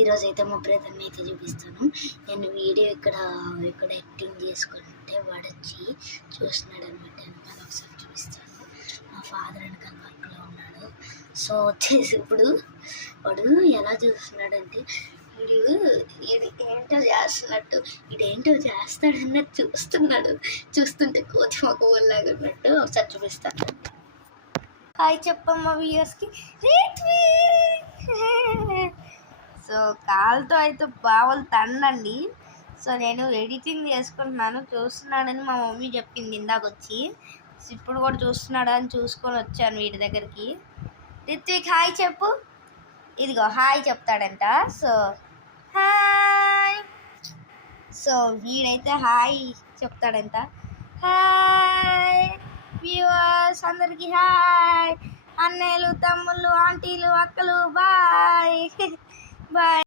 ఈరోజు అయితే మా బ్రదర్ని అయితే చూపిస్తాను. నేను వీడియో ఇక్కడ ఎడిటింగ్ చేసుకుంటే వాడు వచ్చి చూస్తున్నాడు అనమాట. వెనకాల ఒకసారి చూపిస్తాను. మా ఫాదర్ వెనకాల వర్క్లో ఉన్నాడు. సో వచ్చేసి ఇప్పుడు వాడు ఎలా చూస్తున్నాడంటే వీడు ఏంటో చేస్తున్నట్టు, ఇదేంటో చేస్తాడన్నట్టు చూస్తున్నాడు. చూస్తుంటే కోతి మొక్కలాగా ఉన్నట్టు ఒకసారి చూపిస్తాను. హాయ్ చెప్పమ్మా వ్యూయర్స్కి. సో కాల్తో అయితే బావలు తండండి. సో నేను ఎడిటింగ్ చేసుకుంటున్నాను, చూస్తున్నాడని మా మమ్మీ చెప్పింది ఇందాక వచ్చి. ఇప్పుడు కూడా చూస్తున్నాడు అని చూసుకొని వచ్చాను వీడి దగ్గరికి. రిత్విక్ హాయ్ చెప్పు. ఇదిగో హాయ్ చెప్తాడంట. So hi. సో వీడైతే హాయ్ చెప్తాడంట. హాయ్ వ్యూవర్స్ అందరికీ హాయ్. అన్నయ్యలు, తమ్ముళ్ళు, ఆంటీలు, అక్కలు, బాయ్ బాయ్.